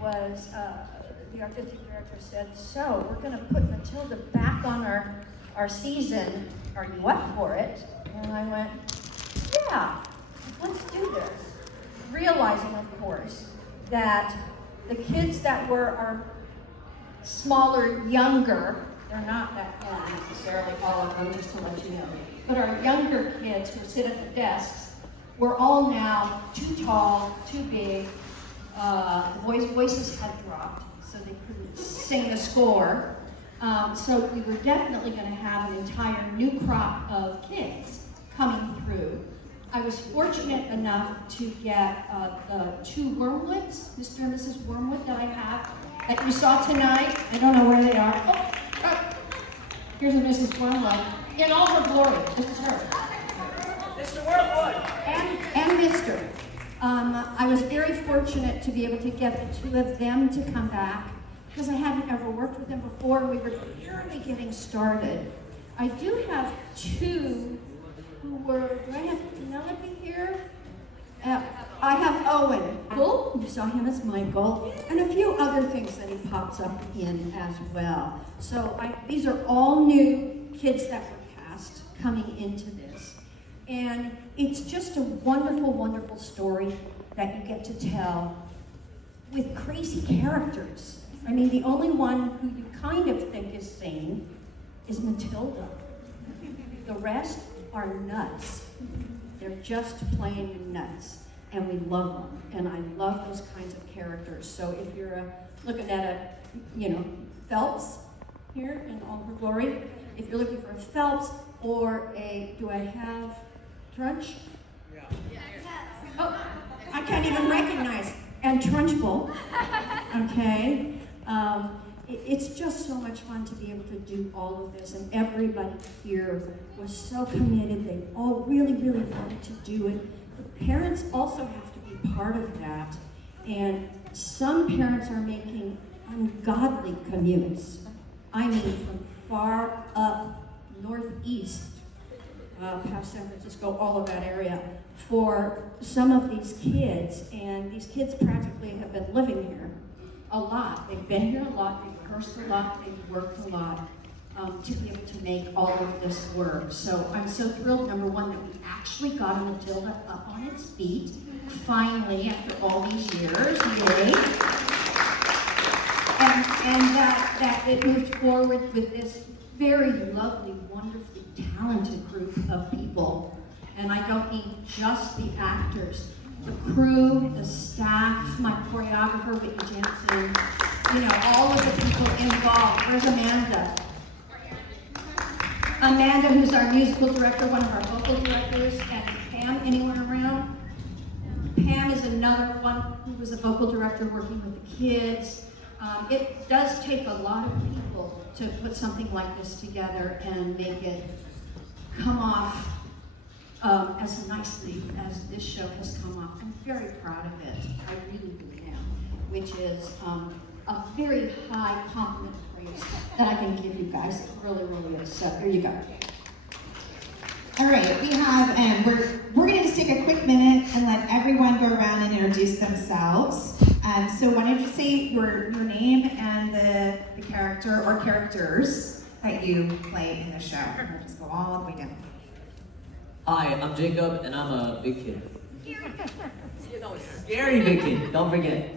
was, the artistic director said, so we're going to put Matilda back on our season. Are you up for it? And I went, yeah, let's do this. Realizing, of course, that the kids that were our smaller, younger, they're not that young necessarily, all of them, just to let you know, but our younger kids who sit at the desks were all now too tall, too big. The voices had dropped, so they couldn't sing the score. So we were definitely going to have an entire new crop of kids coming through. I was fortunate enough to get the two Wormwoods, Mr. and Mrs. Wormwood that I have, that you saw tonight. I don't know where they are. Oh, here's a Mrs. Wormwood in all her glory. This is her. Mr. Wormwood. And Mr. I was very fortunate to be able to get the two of them to come back because I hadn't ever worked with them before. We were barely getting started. I do have two who were, do I have Penelope here? I have Owen. Cool. You saw him as Michael, and a few other things that he pops up in as well. So these are all new kids that were cast coming into this. And it's just a wonderful, wonderful story that you get to tell with crazy characters. I mean, the only one who you kind of think is sane is Matilda. The rest are nuts. They're just plain nuts. And we love them. And I love those kinds of characters. So if you're looking at Phelps here in all her glory, if you're looking for a Phelps or do I have Trunch? Yeah. Oh, I can't even recognize. And Trunchbull. Okay. It's just so much fun to be able to do all of this, and everybody here was so committed. They all really, really wanted to do it. The parents also have to be part of that, and some parents are making ungodly commutes. I mean, from far up northeast, past San Francisco, all of that area, for some of these kids, and these kids practically have been living here a lot. They've been here a lot, they've rehearsed a lot, they've worked a lot to be able to make all of this work. So I'm so thrilled, number one, that we actually got Matilda up on its feet, finally, after all these years, yay. And that it moved forward with this very lovely, wonderfully talented group of people. And I don't mean just the actors, the crew, the staff, my choreographer, Whitney Jansen, all of the people involved. Where's Amanda? Amanda, who's our musical director, one of our vocal directors, and Pam, anyone around? Pam is another one who was a vocal director working with the kids. It does take a lot of people to put something like this together and make it come off as nicely as this show has come off. I'm very proud of it. I really, really am, which is a very high compliment praise that I can give you guys. It really, really is. So here you go. All right, we have, we're going to just take a quick minute and let everyone go around and introduce themselves. So why don't you say your name and the character or characters that you play in the show. We'll just go all the way down. Hi, I'm Jacob, and I'm a big kid. Scary big kid, don't forget.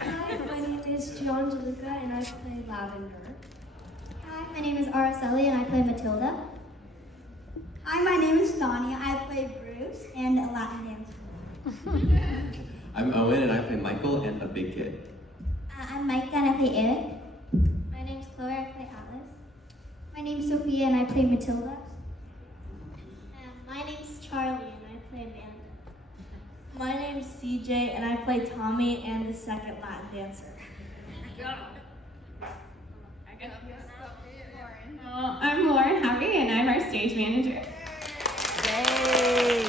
Hi, my name is Gianluca, and I play Lavender. Hi, my name is Araceli, and I play Matilda. Hi, my name is Tanya. I play Bruce and a Latin dancer. I'm Owen, and I play Michael and a big kid. I'm Micah, and I play Eric. My name's Chloe, I play Alice. My name's Sophia, and I play Matilda. My name's Charlie, and I play Amanda. My name's CJ, and I play Tommy and the second Latin dancer. I'm Lauren Harvey, and I'm our stage manager. Yay!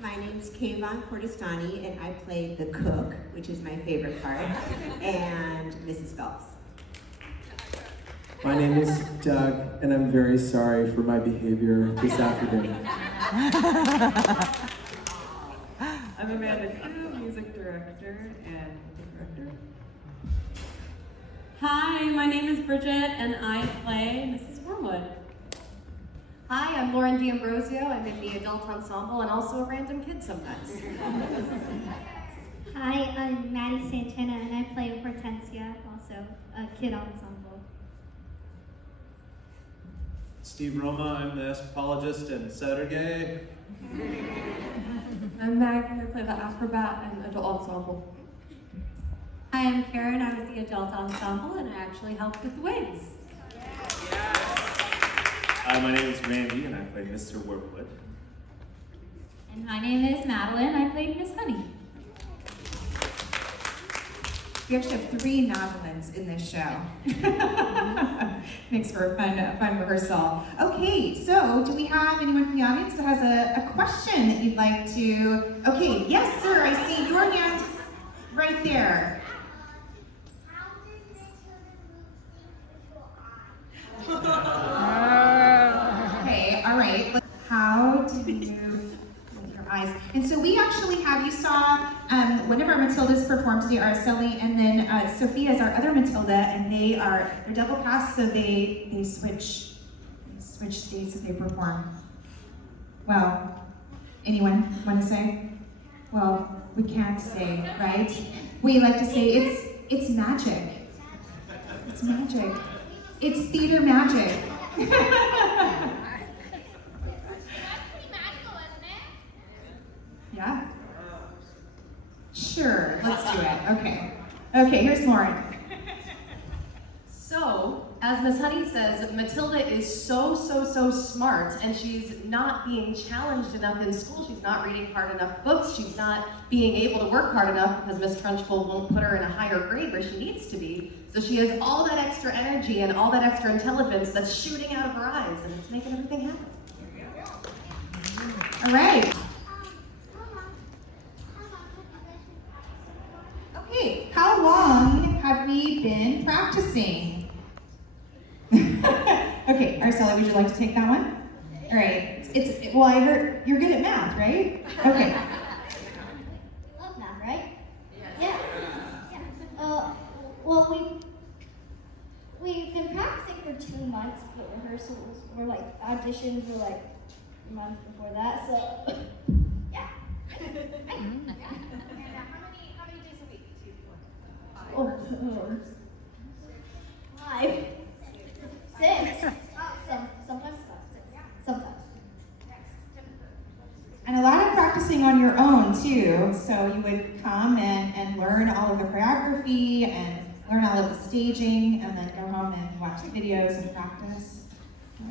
My name's Kayvon Cordestani, and I play the cook, which is my favorite part, and Mrs. Phelps. My name is Doug, and I'm very sorry for my behavior this afternoon. I'm Amanda Koo, music director and director. Hi, my name is Bridget and I play Mrs. Wormwood. Hi, I'm Lauren D'Ambrosio. I'm in the adult ensemble and also a random kid sometimes. Hi, I'm Maddie Santana and I play Hortensia, also a kid ensemble. Steve Roma, I'm the anthropologist and Saturday. I'm Maggie, I play the acrobat and adult ensemble. Hi, I'm Karen. I was the adult ensemble and I actually helped with the wigs. Hi, my name is Randy and I play Mr. Wormwood. And my name is Madeline. I played Miss Honey. We actually have 3 Madelyns in this show. Makes for a fun rehearsal. Okay, so do we have anyone from the audience that has a question that you'd like to? Okay, yes, sir. I see your hand right there. Okay, all right. How do you move your eyes? And so we actually have, you saw one of our Matildas perform today, Araceli, and then Sophia is our other Matilda, and they're double cast, so they switch days that they perform. Well, anyone want to say? Well, we can't say, right? We like to say it's magic. It's magic. It's theater magic. Yeah? Sure, let's do it. Okay. Okay, here's Lauren. So, as Miss Honey says, Matilda is so smart, and she's not being challenged enough in school. She's not reading hard enough books. She's not being able to work hard enough because Miss Trunchbull won't put her in a higher grade where she needs to be. So she has all that extra energy and all that extra intelligence that's shooting out of her eyes, and it's making everything happen. All right. Okay, how long have we been practicing? Okay, Araceli, would you like to take that one? All right. Well, I heard you're good at math, right? Okay. You love math, right? Yeah. Well, we've been practicing for 2 months, but rehearsals or like auditions were like a month before that. So yeah. How many days a week do you work? Oh, 5, 6. Sometimes. And a lot of practicing on your own too. So you would come and learn all of the choreography and learn all of the staging, and then go home and watch the videos and practice.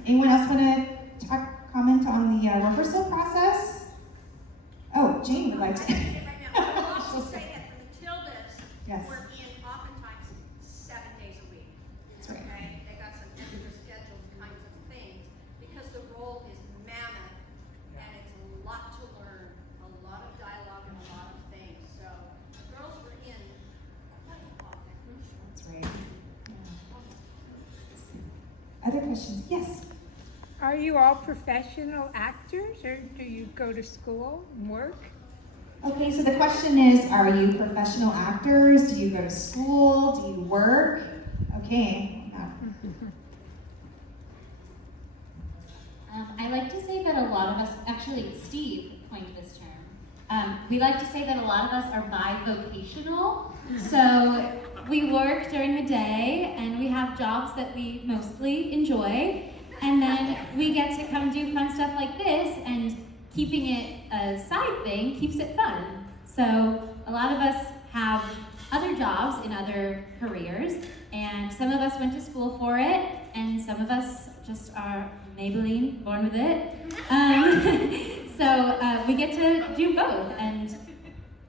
Anyone else want to comment on the rehearsal process? Oh, Jane would like to. I will also say that the Matildas Yes. work in oftentimes 7 days a week. That's right. Okay? They got some extra scheduled kinds of things because the role is mammoth and it's a lot to learn, a lot of dialogue and a lot of things. So the girls were in quite often. That's right. Other questions? Yes. Are you all professional actors, or do you go to school and work? Okay, so the question is, are you professional actors? Do you go to school? Do you work? Okay. I like to say that a lot of us, actually Steve coined this term, we like to say that a lot of us are bivocational. So we work during the day and we have jobs that we mostly enjoy, and then we get to come do fun stuff like this, and keeping it a side thing keeps it fun. So a lot of us have other jobs in other careers, and some of us went to school for it, and some of us just are Maybelline, born with it. So we get to do both, and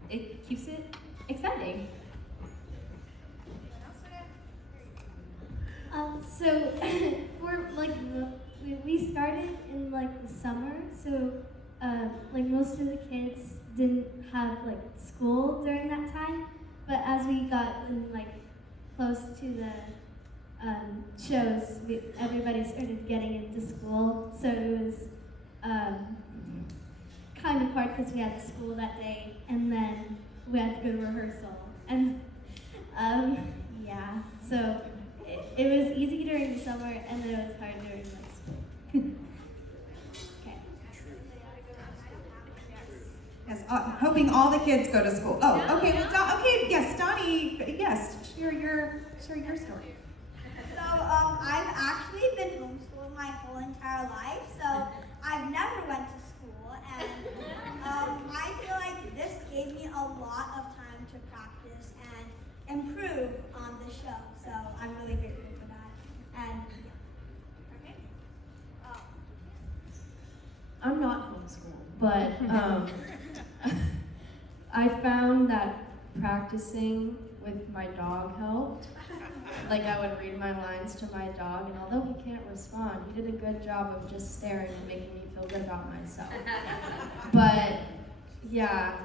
it keeps it exciting. So we're like we started in like the summer, so like most of the kids didn't have like school during that time, but as we got like close to the shows, everybody started getting into school, so it was kind of hard because we had school that day, and then we had to go to rehearsal. And yeah, so it was easy during the summer, and then it was hard during school. Okay. Yes, hoping all the kids go to school. Oh, okay. Well, okay. Yes, Donnie. Yes, share your story. So I've actually been homeschooled my whole entire life, so I've never went to school, and I feel like this gave me a lot of time to practice and improve on the show. So I'm really grateful for that. And yeah. Okay. I'm not homeschooled, but I found that practicing with my dog helped. Like I would read my lines to my dog, and although he can't respond, he did a good job of just staring and making me feel good about myself. But yeah,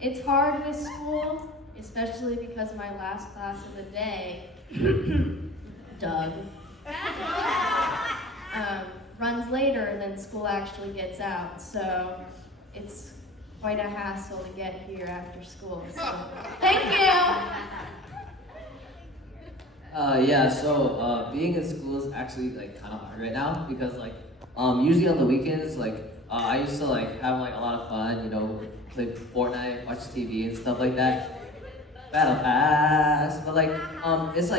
it's hard with school, especially because my last class of the day, Doug, runs later than school actually gets out. So it's quite a hassle to get here after school. So thank you. Yeah, so being in school is actually like kind of hard right now because like usually on the weekends like I used to like have like a lot of fun, you know, play Fortnite, watch TV and stuff like that. Battle Pass, but like it's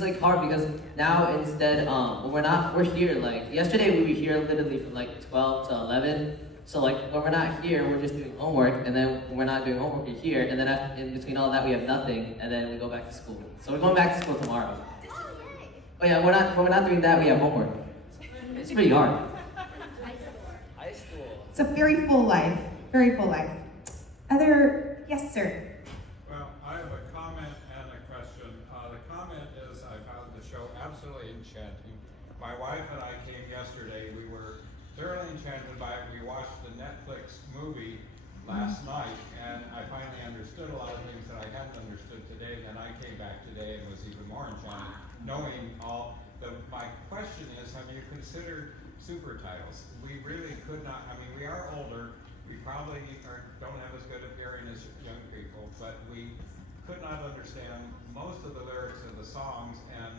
like hard because now instead we're here like yesterday we were here literally from like 12 to 11. So like when we're not here, we're just doing homework, and then when we're not doing homework, we're here, and then in between all that, we have nothing, and then we go back to school. So we're going back to school tomorrow. Oh yeah, when we're not doing that, we have homework. It's pretty hard. High school. It's a very full life. Yes, sir. Well, I have a comment and a question. The comment is I found the show absolutely enchanting. My wife and I came yesterday. We were thoroughly enchanted by it. We watched the Netflix movie last night, and I finally understood a lot of things that I hadn't understood today. Then I came back today and was even more enchanted, knowing all. My question is, have you considered super titles? We really could not. I mean, we are older. We probably don't have as good of hearing as young people, but we could not understand most of the lyrics of the songs, and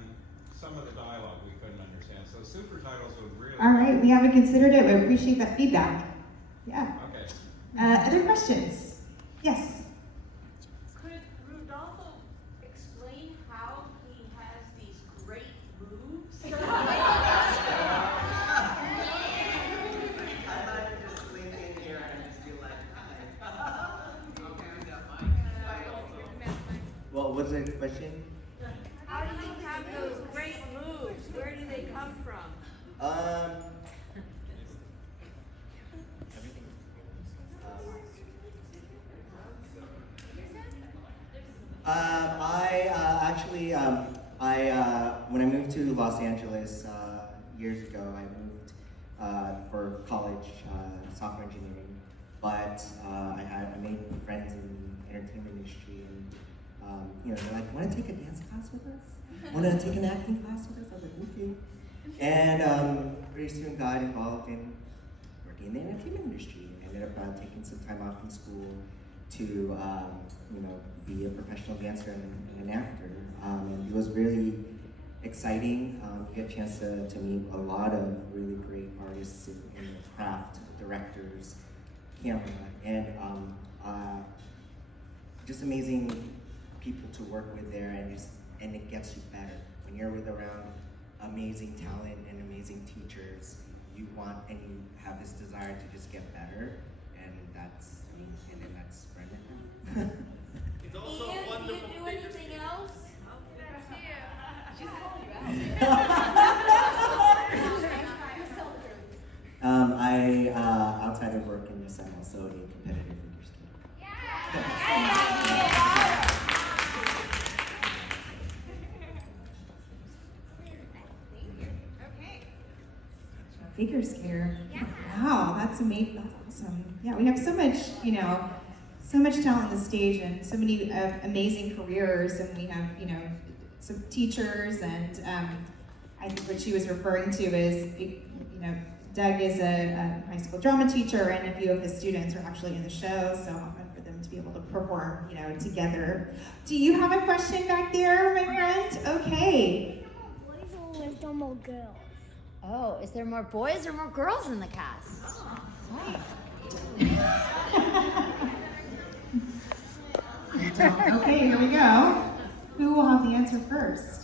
some of the dialogue we couldn't understand. So super titles would really. All right, we haven't considered it. We appreciate that feedback. Yeah. Okay. Other questions? Yes. Could Rudolfo explain how he has these great moves? What was the question? How do you have those great moves? Where do they come from? When I moved to Los Angeles years ago, I moved for college, software engineering. But I made friends in the entertainment industry, and they're like, "Want to take a dance class with us? Want to take an acting class with us?" I was like, "Okay." And pretty soon got involved in working in the entertainment industry. I ended up taking some time off from school to be a professional dancer and an actor. And it was really exciting. You get a chance to meet a lot of really great artists in the craft, directors, camera, and just amazing people to work with there, and it gets you better. When you're around amazing talent and amazing teachers, you want and you have this desire to just get better, and that's me, and then that's Brenda. It's also Ian, wonderful. Do you do anything else? Outside of work in this, I'm also a competitive figure skater. Figure skater. Wow, that's amazing. That's awesome. Yeah, we have so much, so much talent on the stage and so many amazing careers, and we have, some teachers, and I think what she was referring to is, Doug is a high school drama teacher, and a few of his students are actually in the show, so fun for them to be able to perform, together. Do you have a question back there, my friend? Okay. Boys or more girls? Oh, is there more boys or more girls in the cast? Okay, here we go. Who will have the answer first?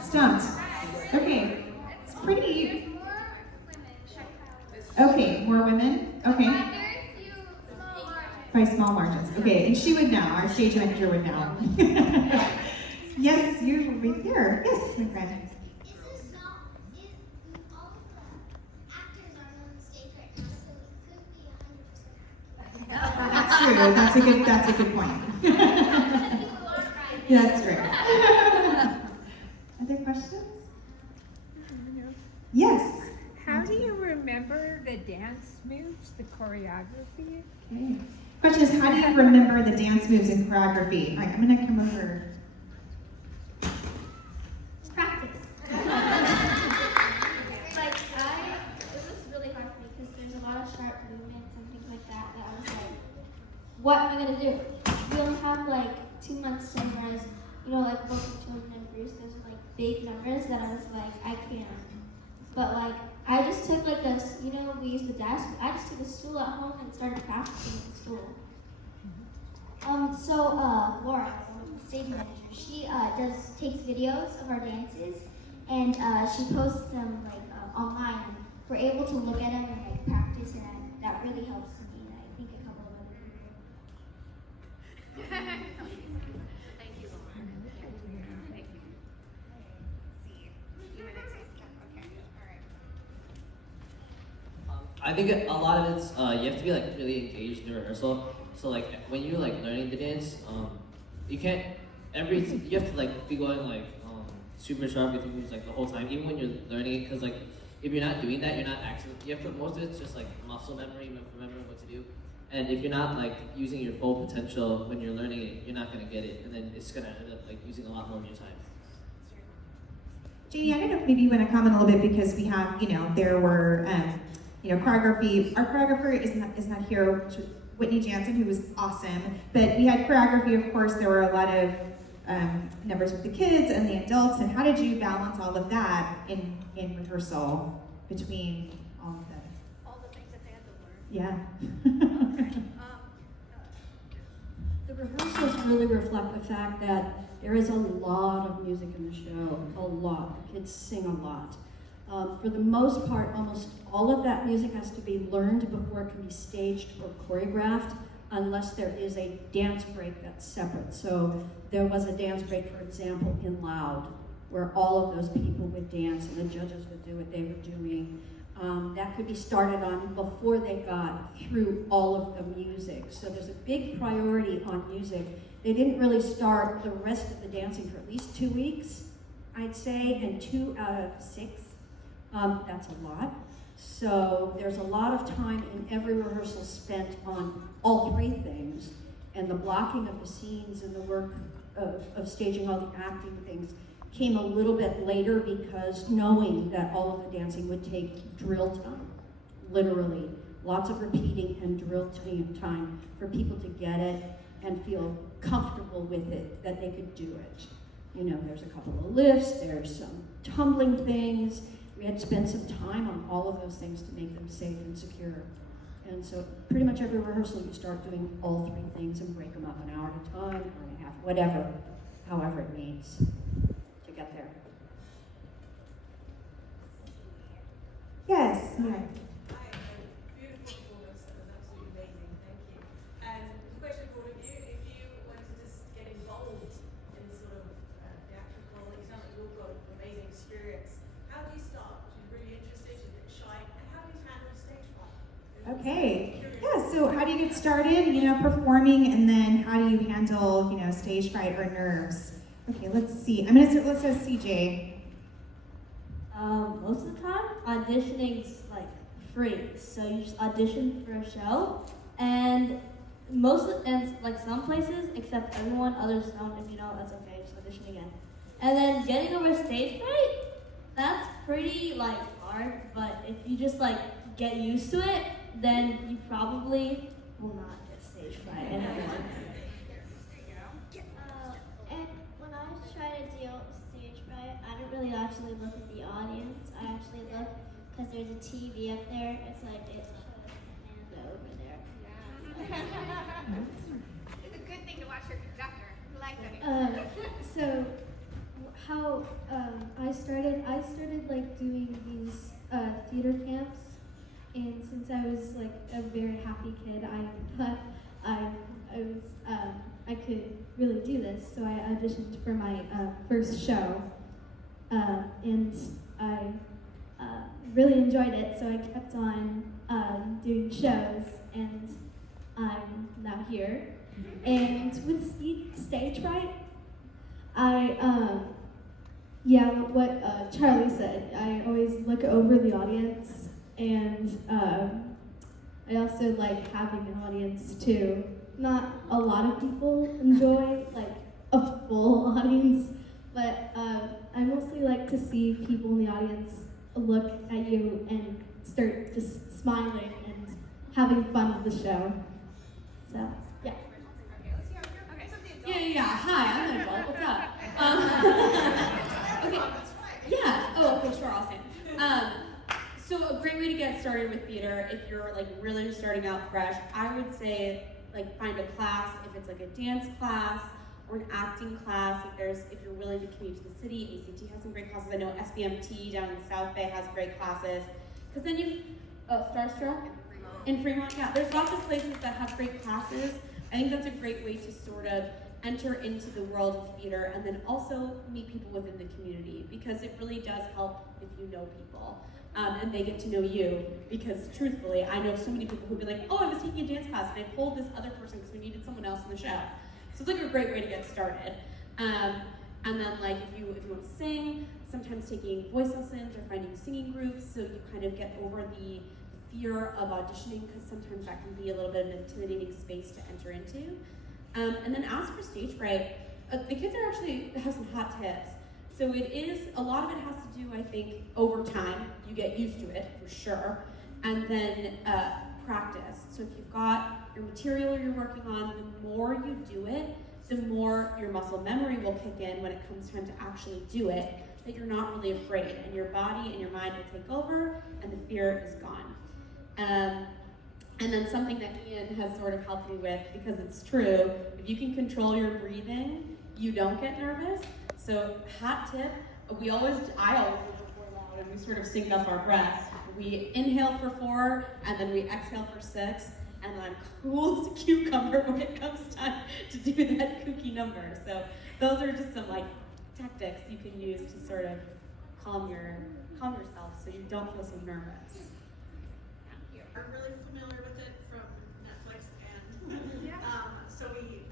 Stumped. Okay, it's pretty. Okay, more women? Okay. By small margins. Okay, and she would know, our stage manager would know. Yes, you're right there. Yes, my friend. That's true. That's a good point. That's right. Other questions? Yes. How do you remember the dance moves, the choreography? Okay. Question is, how do you remember the dance moves and choreography? All right, I'm gonna come over. Practice. It was really hard for me because there's a lot of sharp movements and things like that I was like, what am I gonna do? We only have like 2 months to memorize, like both children and Bruce, those are like big numbers that I was like, I can't. But like, I just took like this, we used the desk, I just took a stool at home and started practicing the stool. Laura, the stage manager, she takes videos of our dances and she posts them like online. And we're able to look at them and like practice, and that really helps me, and I think a couple of other people. Thank you, Lauren. Thank you. I think a lot of it's you have to be like really engaged in the rehearsal. So like when you're like learning the dance, you can't you have to like be going like super sharp with your moves like the whole time, even when you're learning it. Because like if you're not doing that, you're not actually. You have to. Most of it's just like muscle memory, remembering what to do. And if you're not like using your full potential when you're learning it, you're not gonna get it, and then it's gonna end up like using a lot more of your time. Janie, I don't know if maybe you want to comment a little bit because we have, there were, choreography. Our choreographer is not here, which was Whitney Jansen, who was awesome. But we had choreography, of course. There were a lot of numbers with the kids and the adults. And how did you balance all of that in rehearsal between all of them? All the things that they had to learn. Yeah. The rehearsals really reflect the fact that there is a lot of music in the show, a lot. The kids sing a lot. For the most part, almost all of that music has to be learned before it can be staged or choreographed, unless there is a dance break that's separate. So there was a dance break, for example, in Loud, where all of those people would dance and the judges would do what they were doing. That could be started on before they got through all of the music. So there's a big priority on music. They didn't really start the rest of the dancing for at least 2 weeks, I'd say, and 2 out of 6. That's a lot. So there's a lot of time in every rehearsal spent on all 3 things, and the blocking of the scenes and the work of staging all the acting things came a little bit later, because knowing that all of the dancing would take drill time, literally. Lots of repeating and drill time for people to get it and feel comfortable with it, that they could do it. There's a couple of lifts, there's some tumbling things. We had to spend some time on all of those things to make them safe and secure. And so pretty much every rehearsal you start doing all 3 things and break them up an hour at a time, hour and a half, whatever, however it needs to get there. Yes, Mary. Beautiful performance, that was absolutely amazing, thank you. And the question for all of you, if you wanted to just get involved in the sort of theatrical, it sounds like you've got an amazing experience. How do you start? Which is really interesting, you're a bit shy, and how do you handle stage fright? Okay. Yeah, so how do you get started, performing, and then how do you handle, stage fright or nerves? Okay, let's see. Let's go CJ. Most of the time, auditioning's like free. So you just audition for a show, and and like some places accept everyone, others don't. If you know, that's okay. Just audition again. And then getting over stage fright, that's pretty like hard. But if you just like get used to it, then you probably will not get stage fright anymore. And when I try to deal with stage fright, I don't really actually look at the audience. I actually look because there's a TV up there. It's like it shows the hand over there. It's a good thing to watch your conductor. I like that. So how I started like doing these theater camps, and since I was like a very happy kid, I thought I could really do this. So I auditioned for my first show, and I really enjoyed it. So I kept on doing shows, and I'm now here. And with stage fright, yeah, what Charlie said, I always look over the audience, and I also like having an audience too. Not a lot of people enjoy like a full audience, but I mostly like to see people in the audience look at you and start just smiling and having fun with the show. So, yeah. Yeah. Hi, I'm an adult. What's up? Okay. Yeah. Oh, okay. Sure. I'll stand. So a great way to get started with theater, if you're like really starting out fresh, I would say like find a class. If it's like a dance class or an acting class, if you're willing to commute to the city, ACT has some great classes. I know SBMT down in the South Bay has great classes. Because then Starstruck in Fremont. Yeah, there's lots of places that have great classes. I think that's a great way to sort of enter into the world of theater and then also meet people within the community, because it really does help if you know people and they get to know you, because truthfully, I know so many people who'd be like, oh, I was taking a dance class and I pulled this other person because we needed someone else in the show. So it's like a great way to get started. And then like if you want to sing, sometimes taking voice lessons or finding singing groups so you kind of get over the fear of auditioning, because sometimes that can be a little bit of an intimidating space to enter into. And then as for stage fright, the kids are actually have some hot tips. So a lot of it has to do, I think, over time. You get used to it, for sure. And then practice. So if you've got your material you're working on, the more you do it, the more your muscle memory will kick in when it comes time to actually do it, that you're not really afraid. And your body and your mind will take over, and the fear is gone. And then something that Ian has sort of helped me with, because it's true, if you can control your breathing, you don't get nervous. So hot tip, I always do before loud, and we sort of sync up our breath. We inhale for 4, and then we exhale for 6, and I'm cool as a cucumber when it comes time to do that kooky number. So those are just some like tactics you can use to sort of calm yourself so you don't feel so nervous. Are really familiar with it from Netflix, and so we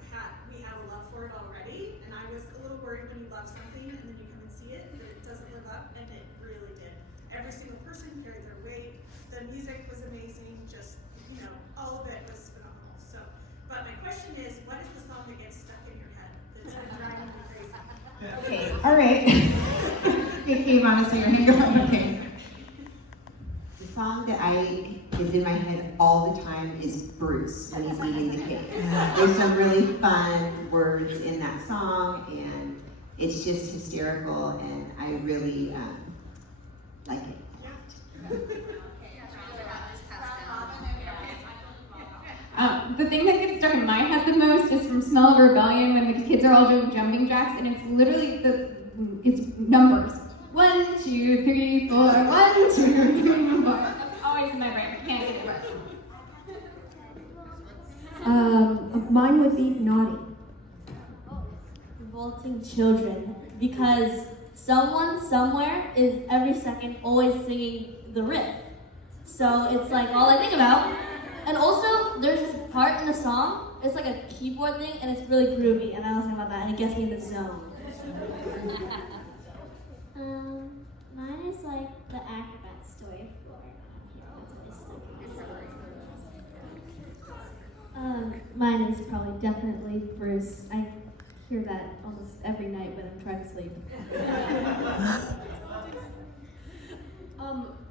have a love for it already. And I was a little worried when you love something and then you come and see it that it doesn't live up, and it really did. Every single person carried their weight. The music was amazing. Just all of it was phenomenal. So, but my question is, what is the song that gets stuck in your head that's been driving you crazy? Okay, all right. Okay, Mama, so your hand go up. Okay. The song that is in my head all the time is Bruce when he's eating the cake. There's some really fun words in that song, and it's just hysterical, and I really like it. The thing that gets stuck in my head the most is from Smell of Rebellion, when the kids are all doing jumping jacks, and it's literally it's numbers. 1, 2, 3, 4, 1, 2, 3, 4. That's always in my brain. Can't get it right. Mine would be naughty. Revolting children, because someone somewhere is every second always singing the riff. So it's like all I think about. And also, there's this part in the song, it's like a keyboard thing, and it's really groovy, and I was thinking about that, and it gets me in the zone. Mine is like the acrobat story for My Mine is probably definitely Bruce. I hear that almost every night when I'm trying to sleep.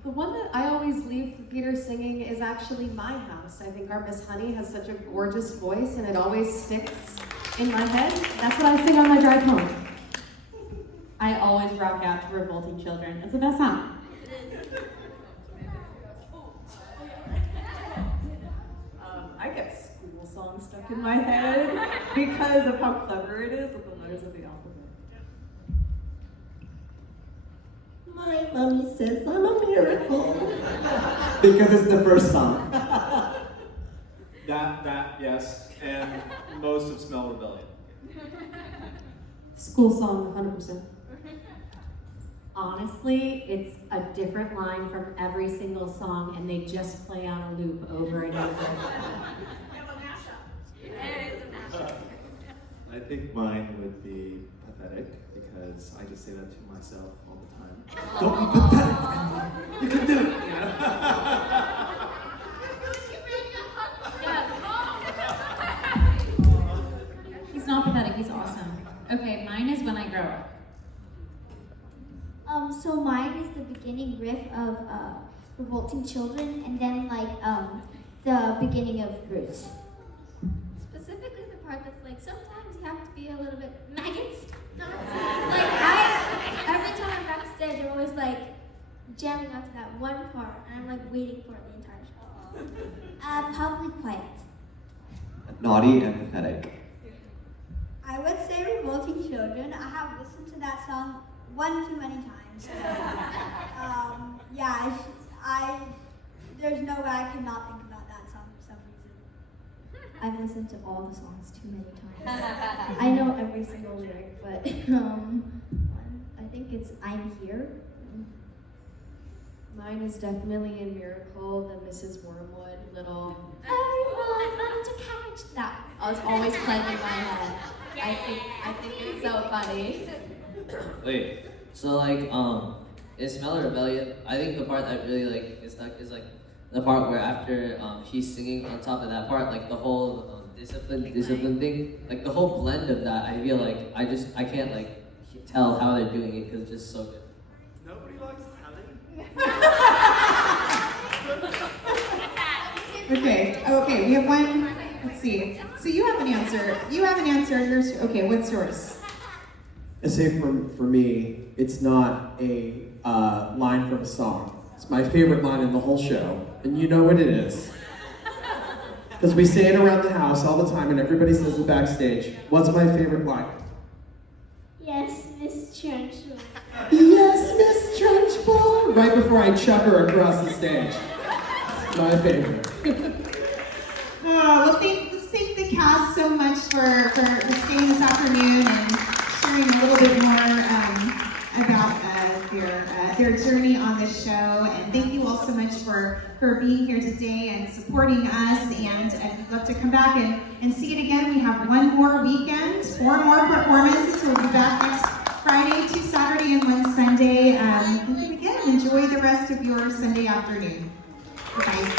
The one that I always leave the theater singing is actually My House. I think our Miss Honey has such a gorgeous voice and it always sticks in my head. That's what I sing on my drive home. I always rock out to Revolting Children. It's the best song. I get school songs stuck in my head because of how clever it is with the letters of the alphabet. My mommy says I'm a miracle. Because it's the first song. That, yes, and most of Smell Rebellion. School song, 100%. Honestly, it's a different line from every single song, and they just play on a loop over and over. I think mine would be pathetic, because I just say that to myself all the time. Don't be pathetic, Randy. You can do it. You know? He's not pathetic, he's awesome. Okay, mine is When I Grow Up. So mine is the beginning riff of Revolting Children, and then the beginning of Bruce. Specifically the part that's like, sometimes you have to be a little bit maggots. Every time I'm backstage, I'm always like jamming out to that one part, and I'm like waiting for it the entire show. Probably Quiet. Naughty and pathetic. I would say Revolting Children. I have listened to that song one too many times. There's no way I could not think about that song for some reason. I've listened to all the songs too many times. I know every single lyric, but I think it's I'm Here. Mine is definitely in Miracle, the Mrs. Wormwood little. Everyone wants to catch that. I was always playing in my head. I think it's so funny. Wait, so like in Smell Rebellion, I think the part that really like is like the part where after she's singing on top of that part, like the whole discipline thing, like the whole blend of that. I feel like I can't like tell how they're doing it because it's just so good. Nobody likes Okay, we have one. Let's see. So you have an answer. You have an answer. Yours. Okay, what's yours? I say for me, it's not a line from a song. It's my favorite line in the whole show, and you know what it is. Because we say it around the house all the time, and everybody says it backstage. What's my favorite line? Yes, Miss Trunchbull. Yes, Miss Trunchbull! Right before I chuck her across the stage. It's my favorite. Well, let's thank the cast so much for staying this afternoon and sharing a little bit more about their journey on this show. And thank you all so much for being here today and supporting us. And we'd love to come back and see it again. We have one more weekend, 4 more performances. We'll be back next Friday, 2 Saturday, and 1 Sunday. And again, enjoy the rest of your Sunday afternoon. Bye.